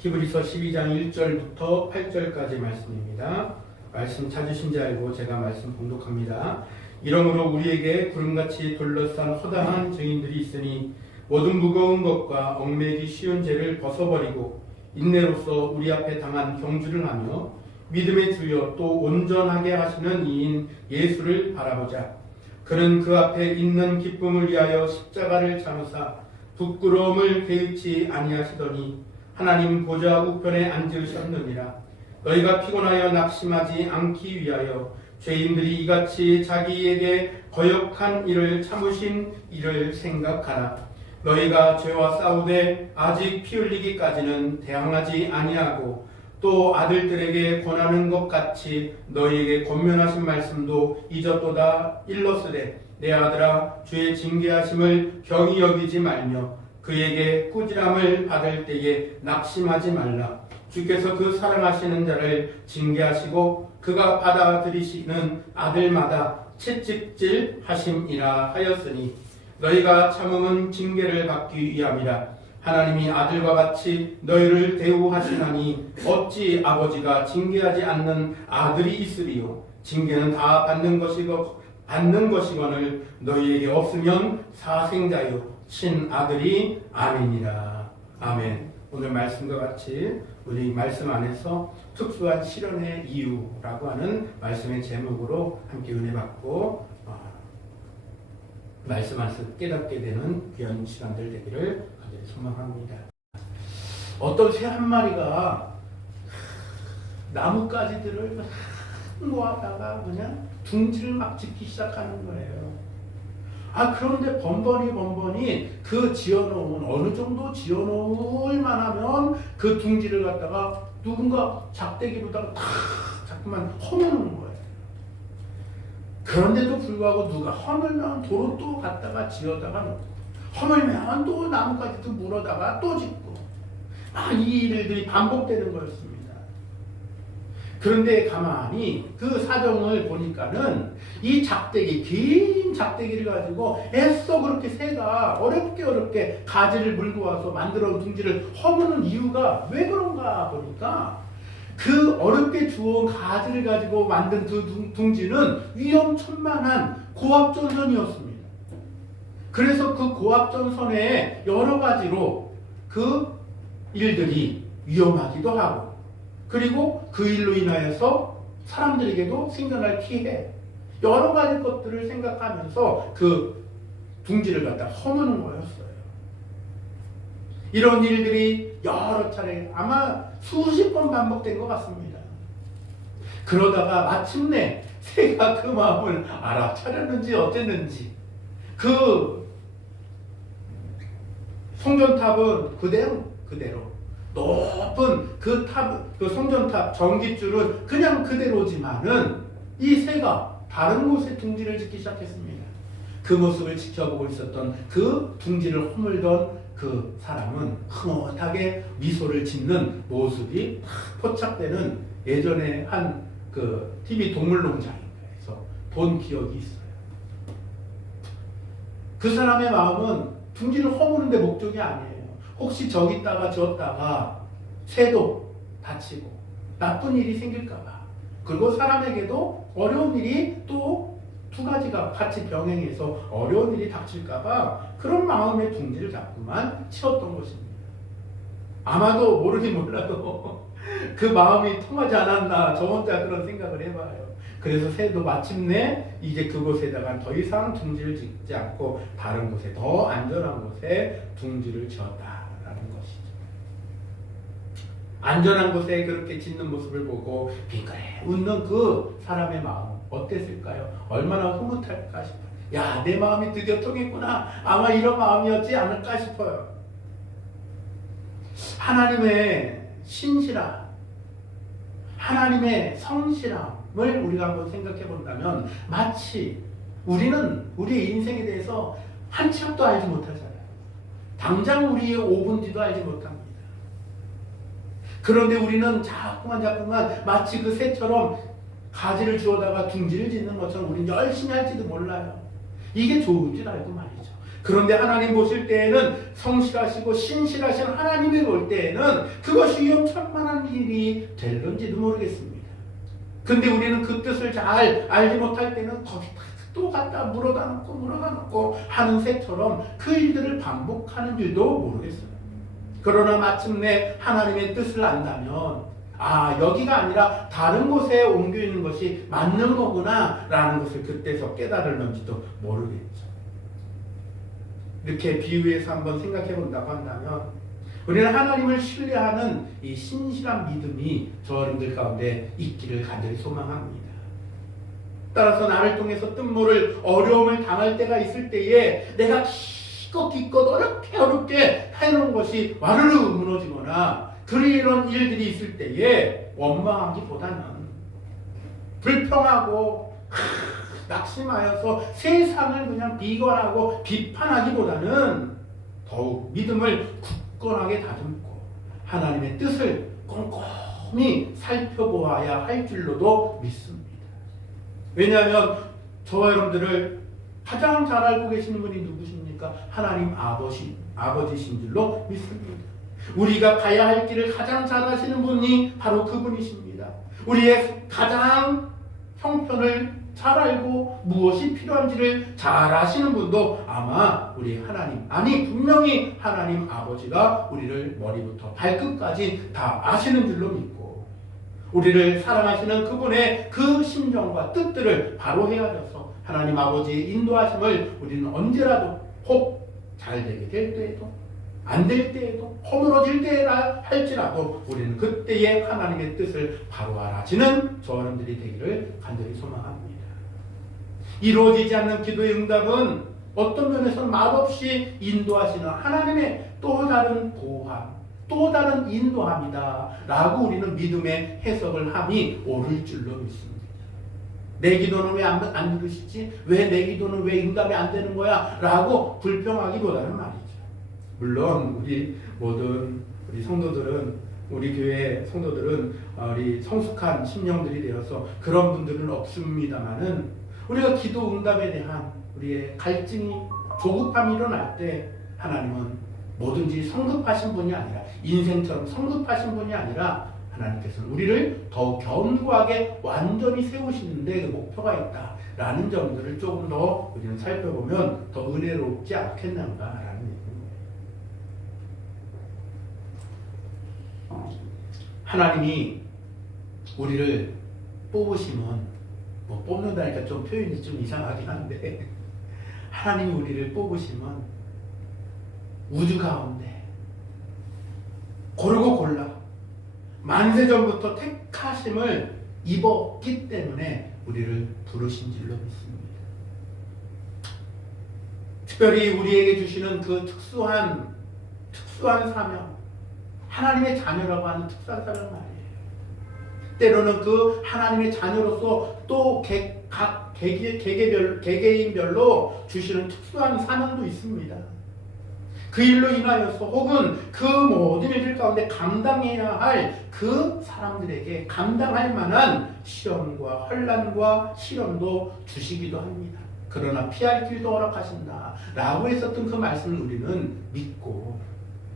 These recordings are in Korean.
히브리서 12장 1절부터 8절까지 말씀입니다. 말씀 찾으신 줄 알고 제가 말씀 봉독합니다. 이러므로 우리에게 구름같이 둘러싼 허다한 죄인들이 있으니 모든 무거운 것과 얽매기 쉬운 죄를 벗어버리고 인내로서 우리 앞에 당한 경주를 하며 믿음의 주여 또 온전하게 하시는 이인 예수를 바라보자. 그는 그 앞에 있는 기쁨을 위하여 십자가를 참으사 부끄러움을 개의치 아니하시더니 하나님 보좌 우편에 앉으셨느니라. 너희가 피곤하여 낙심하지 않기 위하여 죄인들이 이같이 자기에게 거역한 일을 참으신 일을 생각하라. 너희가 죄와 싸우되 아직 피 흘리기까지는 대항하지 아니하고 또 아들들에게 권하는 것 같이 너희에게 권면하신 말씀도 잊었도다. 일러스되 내 아들아 주의 징계하심을 경히 여기지 말며 그에게 꾸지람을 받을 때에 낙심하지 말라. 주께서 그 사랑하시는 자를 징계하시고 그가 받아들이시는 아들마다 채찍질 하심이라 하였으니 너희가 참음은 징계를 받기 위함이라. 하나님이 아들과 같이 너희를 대우하시나니 어찌 아버지가 징계하지 않는 아들이 있으리요. 징계는 다 받는 것이거늘 너희에게 없으면 사생자요 친아들이 아니니라. 아멘. 오늘 말씀과 같이 우리 말씀 안에서 특수한 실현의 이유라고 하는 말씀의 제목으로 함께 은혜 받고 말씀 안에서 깨닫게 되는 귀한 시간들 되기를 간절히 소망합니다. 어떤 새 한 마리가 나뭇가지들을 모아다가 그냥 둥지를 막 짓기 시작하는 거예요. 그런데 번번이 그 지어놓은 어느 정도 지어놓을만 하면 그 둥지를 갖다가 누군가 작대기로다가 자꾸만 허무는 거예요. 그런데도 불구하고 누가 허물면 도로 또 갖다가 지어다가 놓고 허물면 또 나뭇가지도 물어다가 또 짓고 이 일들이 반복되는 거였습니다. 그런데 가만히 그 사정을 보니까는 이 작대기, 긴 작대기를 가지고 애써 그렇게 새가 어렵게 가지를 물고 와서 만들어 놓은 둥지를 허무는 이유가 왜 그런가 보니까 그 어렵게 주워온 가지를 가지고 만든 그 둥지는 위험천만한 고압전선이었습니다. 그래서 그 고압전선에 여러 가지로 그 일들이 위험하기도 하고 그리고 그 일로 인하여서 사람들에게도 생겨날 피해 여러 가지 것들을 생각하면서 그 둥지를 갖다 허무는 거였어요. 이런 일들이 여러 차례 아마 수십 번 반복된 것 같습니다. 그러다가 마침내 새가 그 마음을 알아차렸는지 어쨌는지 그 송전탑은 그대로 높은 그 송전탑 전깃줄은 그냥 그대로지만은 이 새가 다른 곳에 둥지를 짓기 시작했습니다. 그 모습을 지켜보고 있었던 그 둥지를 허물던 그 사람은 흐뭇하게 미소를 짓는 모습이 포착되는 예전에 한 그 TV 동물농장에서 본 기억이 있어요. 그 사람의 마음은 둥지를 허무는데 목적이 아니에요. 혹시 저기다가 저었다가 새도 다치고 나쁜 일이 생길까봐 그리고 사람에게도 어려운 일이 또 두 가지가 같이 병행해서 어려운 일이 닥칠까봐 그런 마음의 둥지를 자꾸만 치웠던 것입니다. 아마도 모르긴 몰라도 그 마음이 통하지 않았나 저 혼자 그런 생각을 해봐요. 그래서 새도 마침내 이제 그곳에다가 더 이상 둥지를 짓지 않고 다른 곳에 더 안전한 곳에 둥지를 지었다라는 것이죠. 안전한 곳에 그렇게 짓는 모습을 보고 빙그레 웃는 그 사람의 마음 어땠을까요? 얼마나 흐뭇할까 싶어요. 야, 내 마음이 드디어 통했구나. 아마 이런 마음이었지 않을까 싶어요. 하나님의 신실함, 하나님의 성실함을 우리가 한번 생각해 본다면 마치 우리는 우리의 인생에 대해서 한 치 앞도 알지 못하잖아요. 당장 우리의 5분 뒤도 알지 못합니다. 그런데 우리는 자꾸만 마치 그 새처럼 가지를 주워다가 둥지를 짓는 것처럼 우리는 열심히 할지도 몰라요. 이게 좋은 줄 알고 말이죠. 그런데 하나님 보실 때에는 성실하시고 신실하신 하나님이 볼 때에는 그것이 위험천만한 일이 될런지도 모르겠습니다. 근데 우리는 그 뜻을 잘 알지 못할 때는 거기다 또 갖다 물어다 놓고 하는 새처럼 그 일들을 반복하는 줄도 모르겠어요. 그러나 마침내 하나님의 뜻을 안다면 여기가 아니라 다른 곳에 옮겨 있는 것이 맞는 거구나 라는 것을 그때서 깨달을런지도 모르겠죠. 이렇게 비유해서 한번 생각해 본다고 한다면 우리는 하나님을 신뢰하는 이 신실한 믿음이 저여러분들 가운데 있기를 간절히 소망합니다. 따라서 나를 통해서 뜻모를 어려움을 당할 때가 있을 때에 내가 기껏 어렵게 해놓은 것이 와르르 무너지거나 그런 일들이 있을 때에 원망하기보다는 불평하고 낙심하여서 세상을 그냥 비관하고 비판하기보다는 더욱 믿음을 굳건하게 다듬고 하나님의 뜻을 꼼꼼히 살펴보아야 할 줄로도 믿습니다. 왜냐하면 저와 여러분들을 가장 잘 알고 계시는 분이 누구십니까? 하나님 아버지신 줄로 믿습니다. 우리가 가야 할 길을 가장 잘 아시는 분이 바로 그분이십니다. 우리의 가장 형편을 잘 알고 무엇이 필요한지를 잘 아시는 분도 아마 우리 하나님, 분명히 하나님 아버지가 우리를 머리부터 발끝까지 다 아시는 줄로 믿고 우리를 사랑하시는 그분의 그 심정과 뜻들을 바로 헤아려서 하나님 아버지의 인도하심을 우리는 언제라도 혹 잘 되게 될 때에도 안 될 때에도 허물어질 때라 할지라도 우리는 그때의 하나님의 뜻을 바로 알아지는 저여러분들이 되기를 간절히 소망합니다. 이루어지지 않는 기도의 응답은 어떤 면에서는 말없이 인도하시는 하나님의 또 다른 보호함, 또 다른 인도함이다 라고 우리는 믿음의 해석을 함이 옳을 줄로 믿습니다. 내 기도는 왜 안 들으시지? 왜 내 기도는 왜 응답이 안 되는 거야? 라고 불평하기보다는 말이죠. 물론 우리 모든 우리 성도들은, 우리 교회 성도들은 우리 성숙한 심령들이 되어서 그런 분들은 없습니다만은 우리가 기도 응답에 대한 우리의 갈증이 조급함이 일어날 때 하나님은 뭐든지 성급하신 분이 아니라, 인생처럼 성급하신 분이 아니라 하나님께서는 우리를 더욱 견고하게 완전히 세우시는데 그 목표가 있다라는 점들을 조금 더 우리는 살펴보면 더 은혜롭지 않겠는가라는 얘기입니다. 하나님이 우리를 뽑으시면, 뽑는다니까 좀 표현이 좀 이상하긴 한데 하나님이 우리를 뽑으시면 우주 가운데 고르고 골라 만세전부터 택하심을 입었기 때문에 우리를 부르신 줄로 믿습니다. 특별히 우리에게 주시는 그 특수한 사명, 하나님의 자녀라고 하는 특수한 사명 말이에요. 때로는 그 하나님의 자녀로서 또 각 개개인별로 주시는 특수한 사명도 있습니다. 그 일로 인하여서 혹은 그 모든 일들 가운데 감당해야 할 그 사람들에게 감당할 만한 시험과 환난과 시련도 주시기도 합니다. 그러나 피할 길도 허락하신다 라고 했었던 그 말씀을 우리는 믿고,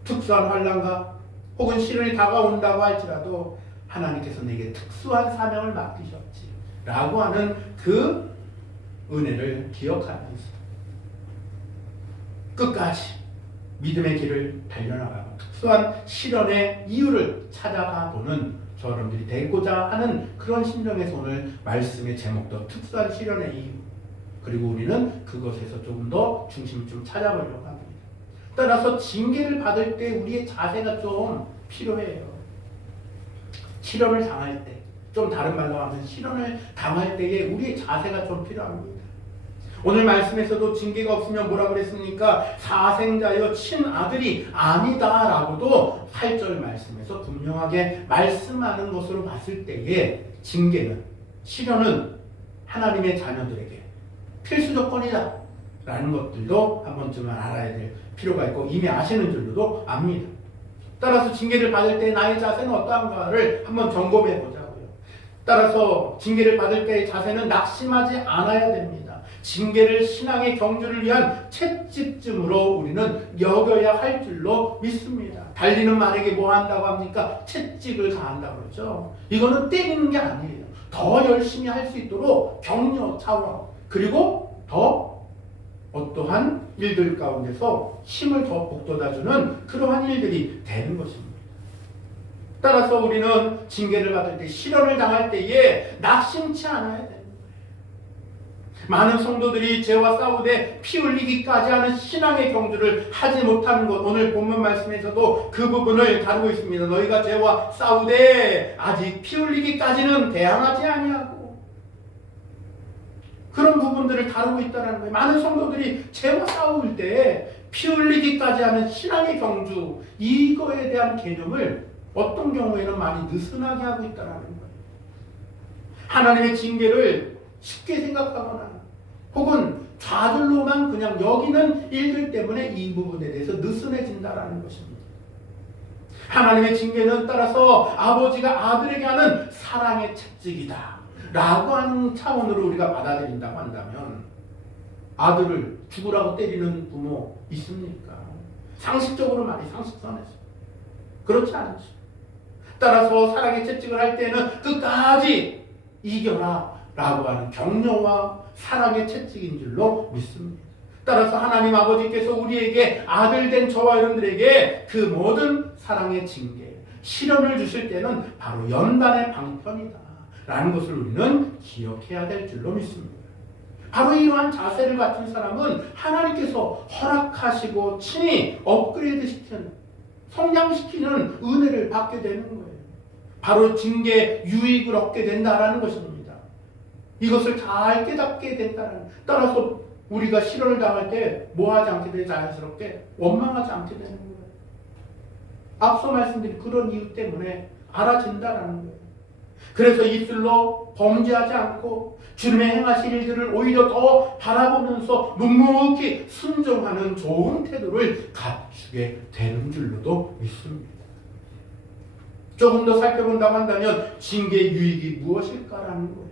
특수한 환난과 혹은 시련이 다가온다고 할지라도 하나님께서 내게 특수한 사명을 맡기셨지 라고 하는 그 은혜를 기억하면서 끝까지 믿음의 길을 달려나가고 특수한 시련의 이유를 찾아가 보는 저여러분들이 되고자 하는 그런 심정에서 오늘 말씀의 제목도 특수한 시련의 이유, 그리고 우리는 그것에서 조금 더 중심을 좀 찾아보려고 합니다. 따라서 징계를 받을 때 우리의 자세가 좀 필요해요. 시련을 당할 때, 좀 다른 말로 하면 시련을 당할 때에 우리의 자세가 좀 필요합니다. 오늘 말씀에서도 징계가 없으면 뭐라고 그랬습니까? 사생자여 친아들이 아니다 라고도 8절 말씀에서 분명하게 말씀하는 것으로 봤을 때에 징계는, 시련은 하나님의 자녀들에게 필수 조건이다 라는 것들도 한 번쯤은 알아야 될 필요가 있고 이미 아시는 줄로도 압니다. 따라서 징계를 받을 때 나의 자세는 어떠한가를 한번 점검해 보자고요. 따라서 징계를 받을 때의 자세는 낙심하지 않아야 됩니다. 징계를 신앙의 경주를 위한 채찍쯤으로 우리는 여겨야 할 줄로 믿습니다. 달리는 말에게 뭐 한다고 합니까? 채찍을 가한다고 그러죠. 이거는 때리는 게 아니에요. 더 열심히 할 수 있도록 격려 차원, 그리고 더 어떠한 일들 가운데서 힘을 더 북돋아주는 그러한 일들이 되는 것입니다. 따라서 우리는 징계를 받을 때, 시련을 당할 때에 낙심치 않아야 됩니다. 많은 성도들이 죄와 싸우되 피 흘리기까지 하는 신앙의 경주를 하지 못하는 것, 오늘 본문 말씀에서도 그 부분을 다루고 있습니다. 너희가 죄와 싸우되 아직 피 흘리기까지는 대항하지 아니하고, 그런 부분들을 다루고 있다는 거예요. 많은 성도들이 죄와 싸울 때 피 흘리기까지 하는 신앙의 경주, 이거에 대한 개념을 어떤 경우에는 많이 느슨하게 하고 있다는 거예요. 하나님의 징계를 쉽게 생각하거나 혹은 좌들로만 그냥 여기는 일들 때문에 이 부분에 대해서 느슨해진다는 것입니다. 하나님의 징계는 따라서 아버지가 아들에게 하는 사랑의 채찍이다 라고 하는 차원으로 우리가 받아들인다고 한다면, 아들을 죽으라고 때리는 부모 있습니까? 상식적으로 말이 상식선에서 그렇지 않죠. 따라서 사랑의 채찍을 할 때는 끝까지 이겨라 라고 하는 격려와 사랑의 채찍인 줄로 믿습니다. 따라서 하나님 아버지께서 우리에게 아들 된 저와 여러분들에게 그 모든 사랑의 징계, 시련을 주실 때는 바로 연단의 방편이다 라는 것을 우리는 기억해야 될 줄로 믿습니다. 바로 이러한 자세를 갖춘 사람은 하나님께서 허락하시고 친히 업그레이드 시키는, 성장시키는 은혜를 받게 되는 거예요. 바로 징계 유익을 얻게 된다라는 것입니다. 이것을 잘 깨닫게 된다는, 따라서 우리가 시련을 당할 때 뭐하지 않게 돼? 자연스럽게 원망하지 않게 되는 거예요. 앞서 말씀드린 그런 이유 때문에 알아진다라는 거예요. 그래서 입술로 범죄하지 않고 주님의 행하실 일들을 오히려 더 바라보면서 묵묵히 순종하는 좋은 태도를 갖추게 되는 줄로도 믿습니다. 조금 더 살펴본다고 한다면 징계의 유익이 무엇일까라는 거예요.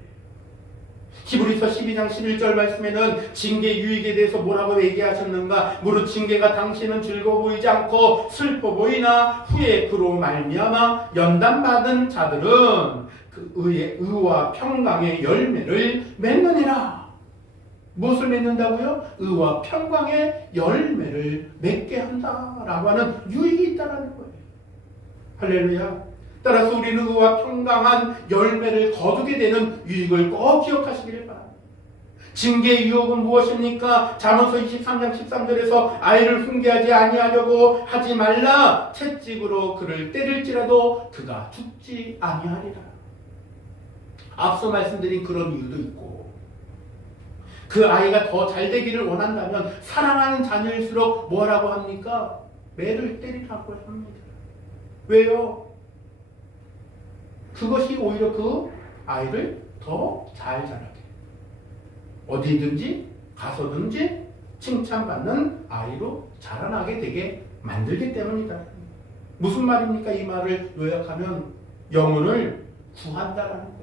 히브리서 12장 11절 말씀에는 징계 유익에 대해서 뭐라고 얘기하셨는가? 무릇 징계가 당신은 즐거워 보이지 않고 슬퍼 보이나 후에 그로 말미암아 연단받은 자들은 그 의와 평강의 열매를 맺느니라. 무엇을 맺는다고요? 의와 평강의 열매를 맺게 한다라고 하는 유익이 있다는 거예요. 할렐루야. 따라서 우리는 의와 평강한 열매를 거두게 되는 유익을 꼭 기억하시기를 바랍니다. 징계의 유혹은 무엇입니까? 잠언서 23장 13절에서 아이를 훈계하지 아니하려고 하지 말라. 채찍으로 그를 때릴지라도 그가 죽지 아니하리라. 앞서 말씀드린 그런 이유도 있고, 그 아이가 더 잘 되기를 원한다면 사랑하는 자녀일수록 뭐라고 합니까? 매를 때리라고 합니다. 왜요? 그것이 오히려 그 아이를 더 잘 자라게, 어디든지 가서든지 칭찬받는 아이로 자라나게 되게 만들기 때문이다. 무슨 말입니까? 이 말을 요약하면 영혼을 구한다라는 거예요.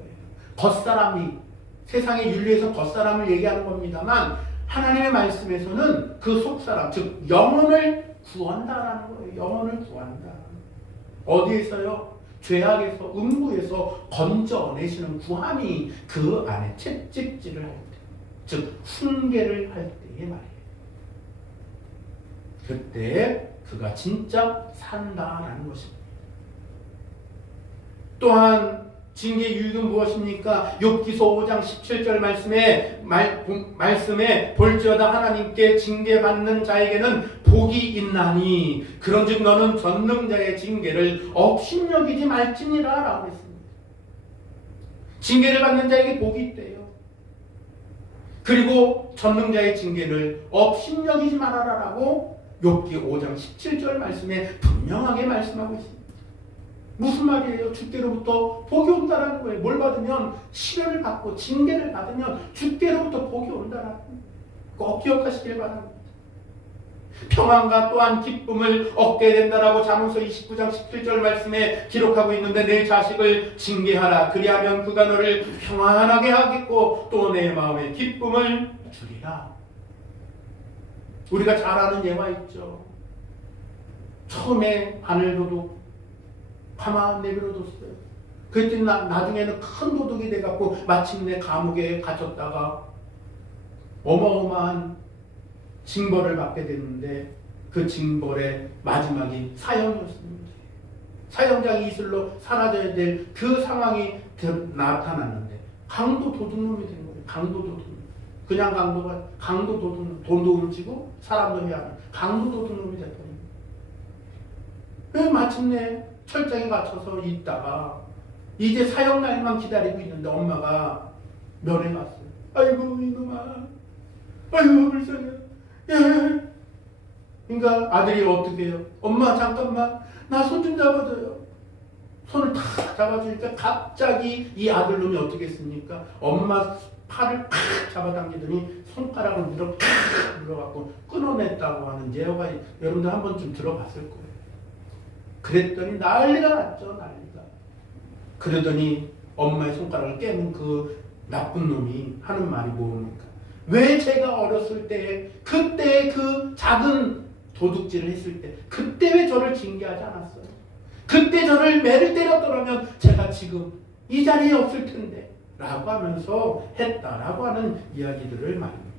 겉사람이, 세상의 윤리에서 겉사람을 얘기하는 겁니다만 하나님의 말씀에서는 그 속사람, 즉 영혼을 구한다라는 거예요. 영혼을 구한다. 어디에서요? 죄악에서, 음부에서 건져내시는 구함이 그 안에 채찍질을 할 때, 즉 훈계를 할 때의 말이에요. 그때 그가 진짜 산다라는 것입니다. 또한 징계의 유익은 무엇입니까? 욥기서 5장 17절 말씀에 볼지어다 하나님께 징계받는 자에게는 복이 있나니 그런즉 너는 전능자의 징계를 업신여기지 말지니라 라고 했습니다. 징계를 받는 자에게 복이 있대요. 그리고 전능자의 징계를 업신여기지 말아라 라고 욥기 5장 17절 말씀에 분명하게 말씀하고 있습니다. 무슨 말이에요? 주께로부터 복이 온다라는 거예요. 뭘 받으면? 시련을 받고 징계를 받으면 주께로부터 복이 온다라는 거예요. 꼭 기억하시길 바랍니다. 평안과 또한 기쁨을 얻게 된다라고 잠언서 29장 17절 말씀에 기록하고 있는데, 내 자식을 징계하라. 그리하면 그가 너를 평안하게 하겠고 또 내 마음에 기쁨을 주리라. 우리가 잘 아는 예화 있죠. 처음에 바늘도둑 가만 내버려뒀어요. 그랬더니 나중에는 큰 도둑이 돼갖고 마침내 감옥에 갇혔다가 어마어마한 징벌을 받게 됐는데 그 징벌의 마지막이 사형이었습니다. 사형장이 이슬로 사라져야 될 그 상황이 나타났는데 강도 도둑놈이 된 거예요. 강도 도둑. 그냥 강도 도둑, 돈도 훔치고 사람도 해야 하는 강도 도둑놈이 됐거든요. 왜 마침내 철장에 갇혀서 있다가 이제 사형날만 기다리고 있는데 엄마가 면회 갔어요. 아이고 이놈아, 아이고 불쌍해. 예. 그러니까 아들이 어떻게 해요? 엄마 잠깐만 나 손 좀 잡아줘요. 손을 탁 잡아주니까 갑자기 이 아들놈이 어떻게 했습니까? 엄마 팔을 팍 잡아당기더니 손가락을 물어갖고 끊어냈다고 하는 예화가 여러분들 한 번쯤 들어봤을 거예요. 그랬더니 난리가 났죠. 난리가. 그러더니 엄마의 손가락을 깨문 그 나쁜 놈이 하는 말이 뭡니까? 왜 제가 어렸을 때 그때 그 작은 도둑질을 했을 때 그때 왜 저를 징계하지 않았어요? 그때 저를 매를 때렸더라면 제가 지금 이 자리에 없을 텐데 라고 하면서 했다라고 하는 이야기들을 말합니다.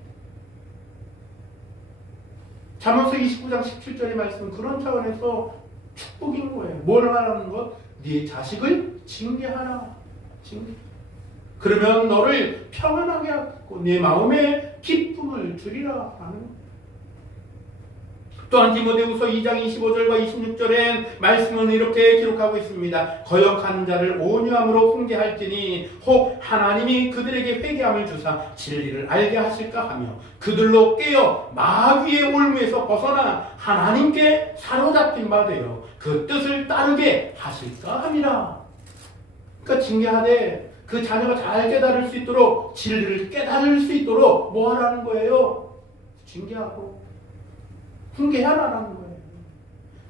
잠언서 29장 17절의 말씀은 그런 차원에서 축복인 거예요. 뭘 말하는 것? 네 자식을 징계하라. 징계. 그러면 너를 평안하게 하고 네 마음에 기쁨을 주리라 하는 거예요. 또한 디모데후서 2장 25절과 26절엔 말씀은 이렇게 기록하고 있습니다. 거역하는 자를 온유함으로 훈계할지니 혹 하나님이 그들에게 회개함을 주사 진리를 알게 하실까 하며 그들로 깨어 마귀의 올무에서 벗어나 하나님께 사로잡힌 바 되어 그 뜻을 따르게 하실까 함이라. 그러니까 징계하되 그 자녀가 잘 깨달을 수 있도록 진리를 깨달을 수 있도록 뭐 하라는 거예요? 징계하고 훈계하라는 거예요.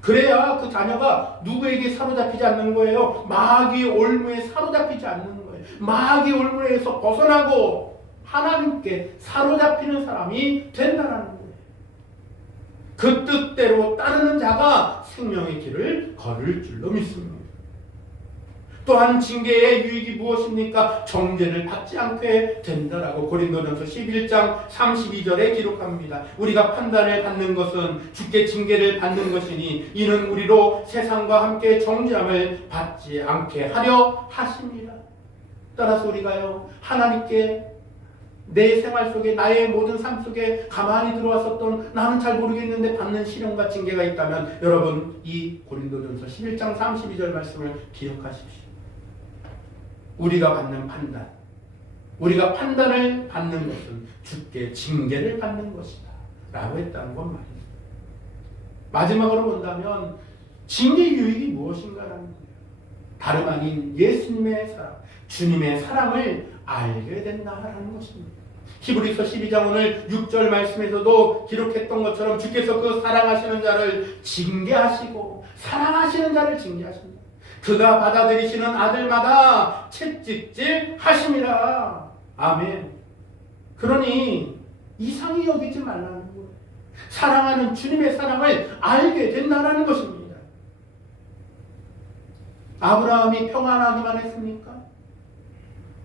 그래야 그 자녀가 누구에게 사로잡히지 않는 거예요. 마귀의 올무에 사로잡히지 않는 거예요. 마귀의 올무에서 벗어나고 하나님께 사로잡히는 사람이 된다는 거예요. 그 뜻대로 따르는 자가 생명의 길을 걸을 줄로 믿습니다. 또한 징계의 유익이 무엇입니까? 정죄를 받지 않게 된다라고 고린도전서 11장 32절에 기록합니다. 우리가 판단을 받는 것은 주께 징계를 받는 것이니 이는 우리로 세상과 함께 정죄함을 받지 않게 하려 하십니다. 따라서 우리가요 하나님께 내 생활 속에 나의 모든 삶 속에 가만히 들어왔었던 나는 잘 모르겠는데 받는 시련과 징계가 있다면 여러분 이 고린도전서 11장 32절 말씀을 기억하십시오. 우리가 받는 판단, 우리가 판단을 받는 것은 주께 징계를 받는 것이다 라고 했다는 건 말입니다. 마지막으로 본다면 징계 유익이 무엇인가라는 거예요. 다름 아닌 예수님의 사랑, 주님의 사랑을 알게 된다라는 것입니다. 히브리서 12장 오늘 6절 말씀에서도 기록했던 것처럼 주께서 그 사랑하시는 자를 징계하시고 사랑하시는 자를 징계하십니다. 그가 받아들이시는 아들마다 채찍질 하심이라. 아멘. 그러니 이상히 여기지 말라는 거예요. 사랑하는 주님의 사랑을 알게 된다는 것입니다. 아브라함이 평안하기만 했습니까?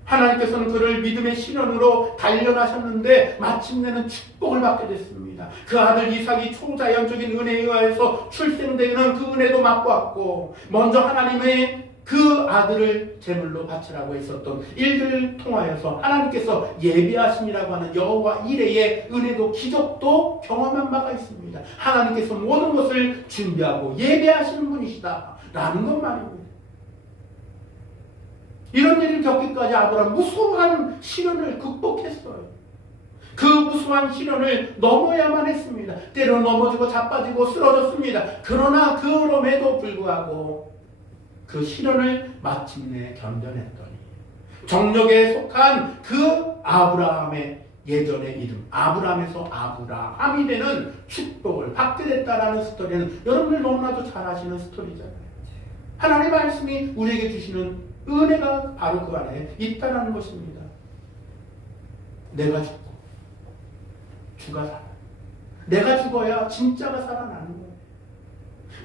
하나님께서는 그를 믿음의 시련으로 단련하셨는데 마침내는 축복을 받게 됐습니다. 그 아들 이삭이 초자연적인 은혜에 의하여서 출생되는 그 은혜도 맛보았고 먼저 하나님의 그 아들을 제물로 바치라고 했었던 일들을 통하여서 하나님께서 예비하심이라고 하는 여호와 이레의 은혜도 기적도 경험한 바가 있습니다. 하나님께서 모든 것을 준비하고 예비하시는 분이시다 라는 것 말입니다. 이런 일을 겪기까지 아브라함 무수한 시련을 극복했어요. 그 무수한 시련을 넘어야만 했습니다. 때로 넘어지고 자빠지고 쓰러졌습니다. 그러나 그럼에도 불구하고 그 시련을 마침내 견뎌냈더니 정력에 속한 그 아브라함의 예전의 이름 아브라함에서 아브라함이 되는 축복을 받게 됐다라는 스토리는 여러분들 너무나도 잘 아시는 스토리잖아요. 하나님의 말씀이 우리에게 주시는 은혜가 바로 그 안에 있다는 것입니다. 내가 죽고 주가 살아. 내가 죽어야 진짜가 살아나는 거예요.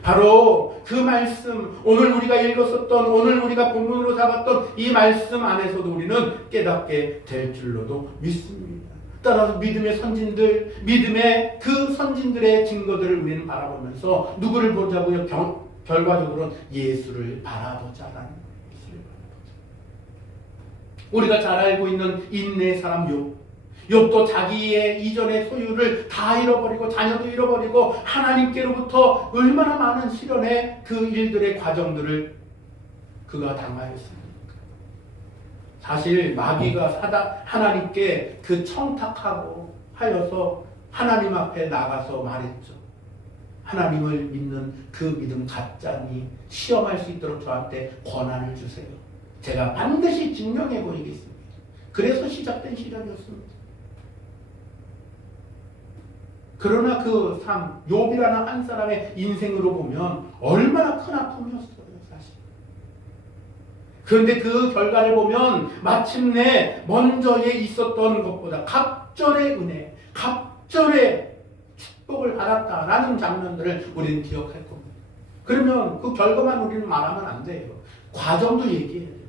바로 그 말씀, 오늘 우리가 읽었었던, 오늘 우리가 본문으로 잡았던 이 말씀 안에서도 우리는 깨닫게 될 줄로도 믿습니다. 따라서 믿음의 선진들, 믿음의 그 선진들의 증거들을 우리는 바라보면서 누구를 보자고요? 결과적으로는 예수를 바라보자라는 거예요. 우리가 잘 알고 있는 인내의 사람 욥. 욥도 자기의 이전의 소유를 다 잃어버리고 자녀도 잃어버리고 하나님께로부터 얼마나 많은 시련의 그 일들의 과정들을 그가 당하였습니까? 사실 마귀가 하나님께 그 청탁하고 하여서 하나님 앞에 나가서 말했죠. 하나님을 믿는 그 믿음 가짜니 시험할 수 있도록 저한테 권한을 주세요. 제가 반드시 증명해 보이겠습니다. 그래서 시작된 시련이었습니다. 그러나 그 삶, 욥이라는 한 사람의 인생으로 보면 얼마나 큰 아픔이었어요, 사실. 그런데 그 결과를 보면 마침내 먼저에 있었던 것보다 갑절의 은혜, 갑절의 축복을 받았다라는 장면들을 우리는 기억할 겁니다. 그러면 그 결과만 우리는 말하면 안 돼요. 과정도 얘기해야 돼요.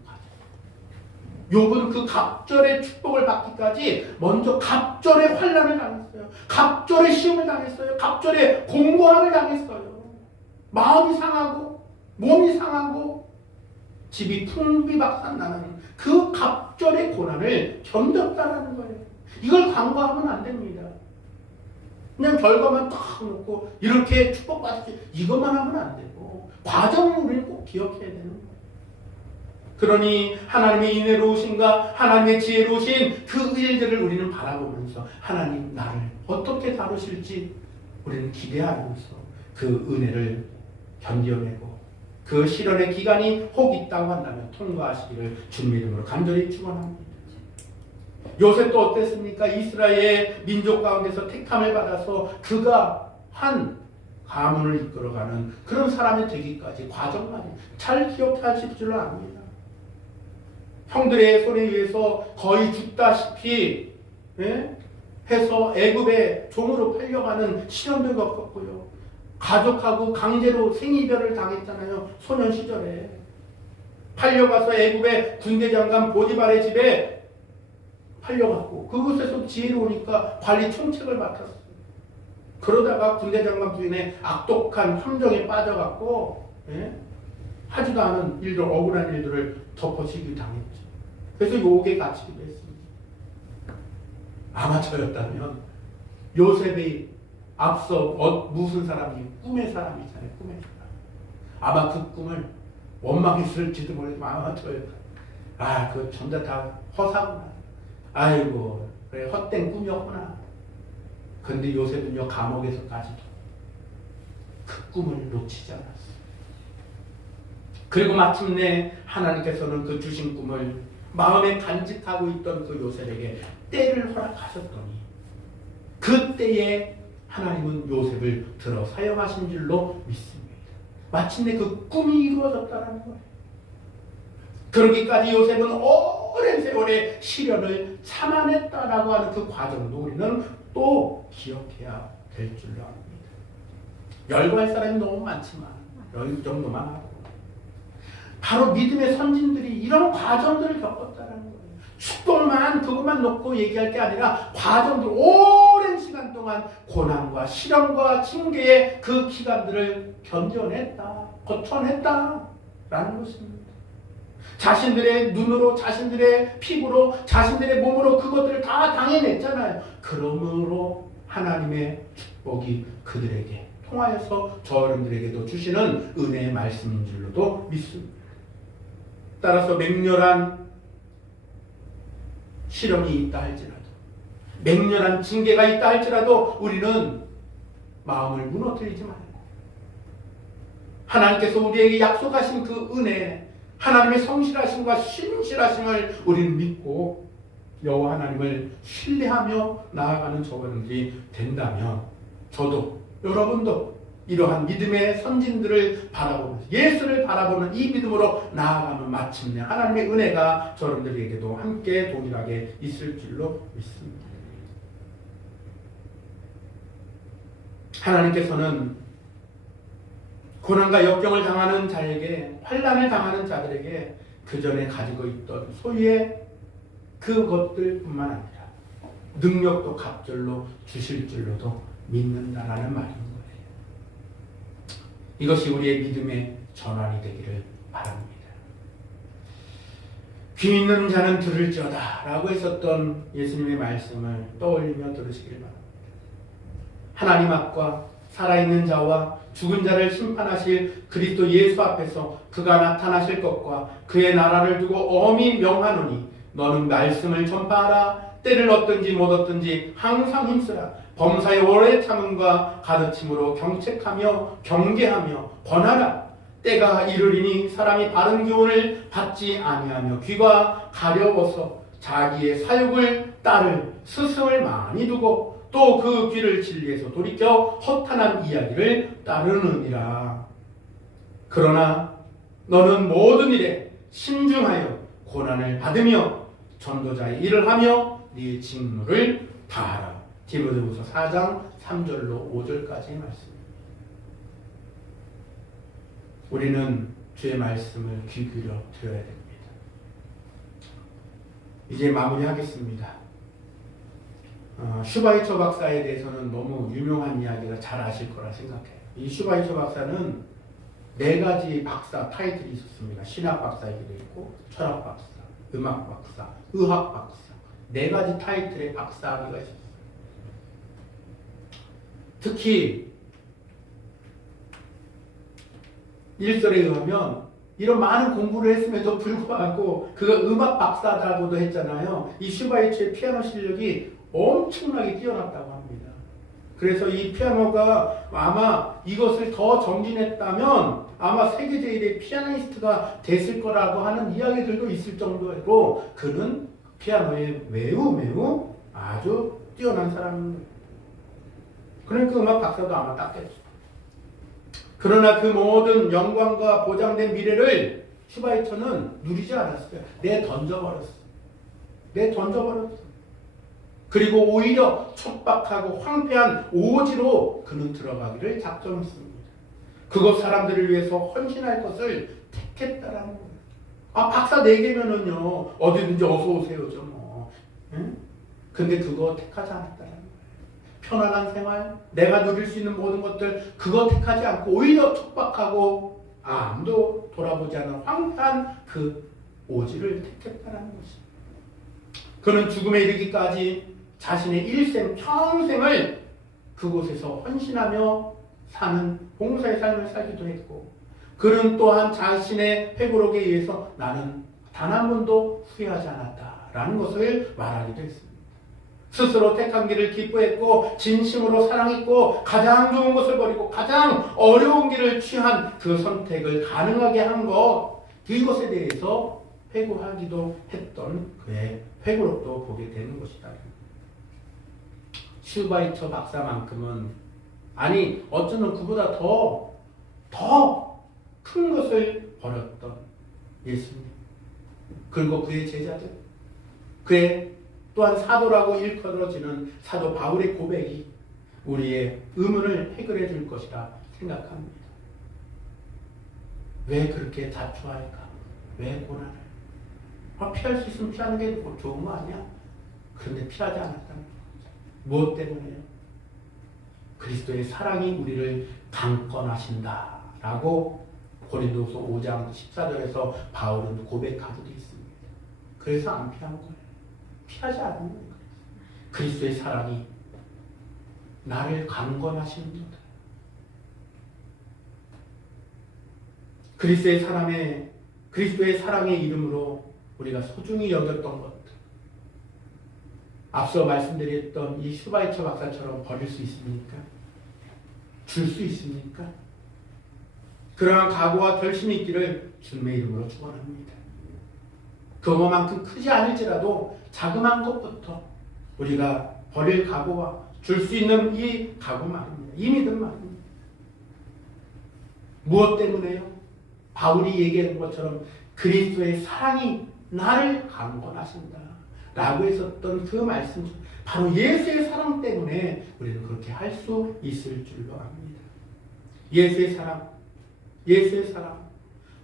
욥은 그 갑절의 축복을 받기까지 먼저 갑절의 환난을 당했어요. 갑절의 시험을 당했어요. 갑절의 공고함을 당했어요. 마음이 상하고 몸이 상하고 집이 풍비박산나는 그 갑절의 고난을 견뎠다는 거예요. 이걸 간과하면 안 됩니다. 그냥 결과만 딱 놓고 이렇게 축복받지 이것만 하면 안 되고 과정을 우리는 꼭 기억해야 되는 거예요. 그러니 하나님의 은혜로우신가 하나님의 지혜로우신 그 일들을 우리는 바라보면서 하나님 나를 어떻게 다루실지 우리는 기대하면서 그 은혜를 견뎌내고 그 시련의 기간이 혹 있다고 한다면 통과하시기를 주님 이름으로 간절히 축원합니다. 요셉도 어땠습니까? 이스라엘 민족 가운데서 택함을 받아서 그가 한 가문을 이끌어가는 그런 사람이 되기까지 과정까지 잘 기억하실 줄 압니다. 형들의 손에 의해서 거의 죽다시피 해서 애굽의 종으로 팔려가는 시련도 겪었고요. 가족하고 강제로 생이별을 당했잖아요. 소년 시절에. 팔려가서 애굽의 군대장관 보디발의 집에 팔려갔고 그곳에서 지혜로우니까 관리 총책을 맡았어요. 그러다가 군대장관 부인의 악독한 함정에 빠져갖고 하지도 않은 일들, 억울한 일들을 덮어씌기 당했죠. 그래서 요옥에 갇히기도 했습니다. 아마 저였다면 요셉이 앞서 무슨 사람이 꿈의 사람이잖아요. 꿈의 사람. 아마 그 꿈을 원망했을지도 모르지만 아마 저였다. 그거 전부 다 허사구나. 아이고 그래 헛된 꿈이었구나. 그런데 요셉은요 감옥에서까지도 그 꿈을 놓치지 않았어요. 그리고 마침내 하나님께서는 그 주신 꿈을 마음에 간직하고 있던 그 요셉에게 때를 허락하셨더니 그 때에 하나님은 요셉을 들어 사용하신 줄로 믿습니다. 마침내 그 꿈이 이루어졌다는 거예요. 그러기까지 요셉은 오랜 세월의 시련을 참아냈다라고 하는 그 과정도 우리는 또 기억해야 될 줄로 압니다. 열거할 사람이 너무 많지만 여기 정도만 하고 바로 믿음의 선진들이 이런 과정들을 겪었다는 거예요. 축복만 그것만 놓고 얘기할 게 아니라 과정들 오랜 시간 동안 고난과 시련과 징계의 그 기간들을 견뎌냈다, 거쳐냈다라는 것입니다. 자신들의 눈으로, 자신들의 피부로, 자신들의 몸으로 그것들을 다 당해냈잖아요. 그러므로 하나님의 축복이 그들에게 통하여서 저여러분들에게도 주시는 은혜의 말씀인 줄로도 믿습니다. 따라서 맹렬한 시련이 있다 할지라도 맹렬한 징계가 있다 할지라도 우리는 마음을 무너뜨리지 말고 하나님께서 우리에게 약속하신 그 은혜 하나님의 성실하심과 신실하심을 우리는 믿고 여호와 하나님을 신뢰하며 나아가는 저분들이 된다면 저도 여러분도 이러한 믿음의 선진들을 바라보면서 예수를 바라보는 이 믿음으로 나아가면 마침내 하나님의 은혜가 저분들에게도 함께 동일하게 있을 줄로 믿습니다. 하나님께서는 고난과 역경을 당하는 자에게, 환난을 당하는 자들에게 그 전에 가지고 있던 소유의 그것들뿐만 아니라 능력도 갑절로 주실 줄로도 믿는다라는 말인 거예요. 이것이 우리의 믿음의 전환이 되기를 바랍니다. 귀 있는 자는 들을지어다 라고 했었던 예수님의 말씀을 떠올리며 들으시길 바랍니다. 하나님 앞과 살아있는 자와 죽은 자를 심판하실 그리스도 예수 앞에서 그가 나타나실 것과 그의 나라를 두고 엄히 명하노니 너는 말씀을 전파하라. 때를 얻든지 못 얻든지 항상 힘쓰라. 범사의 오래 참음과 가르침으로 경책하며 경계하며 권하라. 때가 이르리니 사람이 바른 교훈을 받지 아니하며 귀가 가려워서 자기의 사욕을 따를 스승을 많이 두고 또 그 귀를 진리에서 돌이켜 허탄한 이야기를 따르느니라. 그러나 너는 모든 일에 신중하여 고난을 받으며 전도자의 일을 하며 네 직무를 다하라. 디모데후서 4장 3절로 5절까지의 말씀입니다. 우리는 주의 말씀을 귀 기울여 들어야 됩니다. 이제 마무리하겠습니다. 슈바이처 박사에 대해서는 너무 유명한 이야기가 잘 아실 거라 생각해요. 이 슈바이처 박사는 4가지 박사 타이틀이 있었습니다. 신학 박사이기도 있고 철학 박사, 음악 박사, 의학 박사 4가지 타이틀의 박사학위가 있었어요. 특히 일설에 의하면 이런 많은 공부를 했음에도 불구하고 그가 음악 박사라고도 했잖아요. 이 슈바이처의 피아노 실력이 엄청나게 뛰어났다고 합니다. 그래서 이 피아노가 아마 이것을 더 정진했다면 아마 세계 제1의 피아니스트가 됐을 거라고 하는 이야기들도 있을 정도로 그는 피아노에 매우 아주 뛰어난 사람입니다. 그러니까 음악 박사도 아마 땄겠죠. 그러나 그 모든 영광과 보장된 미래를 슈바이처는 누리지 않았어요. 내던져버렸어. 그리고 오히려 촉박하고 황폐한 오지로 그는 들어가기를 작정했습니다. 그곳 사람들을 위해서 헌신할 것을 택했다라는 거예요. 박사 4개면은요 어디든지 어서 오세요죠 뭐. 응? 근데 그거 택하지 않았다라는 거예요. 편안한 생활, 내가 누릴 수 있는 모든 것들 그거 택하지 않고 오히려 촉박하고 아무도 돌아보지 않은 황폐한 그 오지를 택했다라는 것입니다. 그는 죽음에 이르기까지 자신의 일생 평생을 그곳에서 헌신하며 사는 봉사의 삶을 살기도 했고, 그는 또한 자신의 회고록에 의해서 나는 단 한 번도 후회하지 않았다라는 것을 말하기도 했습니다. 스스로 택한 길을 기뻐했고 진심으로 사랑했고 가장 좋은 것을 버리고 가장 어려운 길을 취한 그 선택을 가능하게 한 것, 이것에 대해서 회고하기도 했던 그의 회고록도 보게 되는 것이다. 슈바이처 박사만큼은 아니 어쩌면 그보다 더 큰 것을 버렸던 예수님, 그리고 그의 제자들, 그의 또한 사도라고 일컬어지는 사도 바울의 고백이 우리의 의문을 해결해 줄 것이라 생각합니다. 왜 그렇게 자초할까? 왜 고난을? 피할 수 있으면 피하는 게 좋은 거 아니야? 그런데 피하지 않았다는 거죠. 무엇 때문에요? 그리스도의 사랑이 우리를 강권하신다라고 고린도서 5장 14절에서 바울은 고백하고도 있습니다. 그래서 안 피한 거예요. 피하지 않는 거예요. 그리스도의 사랑이 나를 강권하십니다. 그리스도의 사랑의 이름으로 우리가 소중히 여겼던 것들, 앞서 말씀드렸던 이 슈바이처 박사처럼 버릴 수 있습니까? 줄 수 있습니까? 그러한 각오와 결심이 있기를 주님의 이름으로 축원합니다. 그거만큼 크지 않을지라도 자그마한 것부터 우리가 버릴 각오와 줄 수 있는 이 각오 말입니다. 이 믿음 말입니다. 무엇 때문에요? 바울이 얘기한 것처럼 그리스도의 사랑이 나를 강권하신다. 라고 했었던 그 말씀, 바로 예수의 사랑 때문에 우리는 그렇게 할 수 있을 줄로 압니다. 예수의 사랑, 예수의 사랑,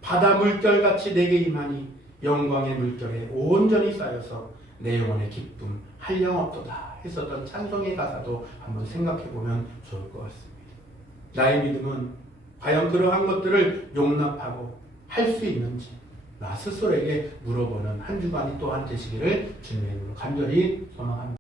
바다 물결같이 내게 임하니 영광의 물결에 온전히 쌓여서 내 영혼의 기쁨 한량없도다 했었던 찬송의 가사도 한번 생각해보면 좋을 것 같습니다. 나의 믿음은 과연 그러한 것들을 용납하고 할 수 있는지 나 스스로에게 물어보는 한 주간이 또한 되시기를 주님의 이름으로 간절히 소망합니다.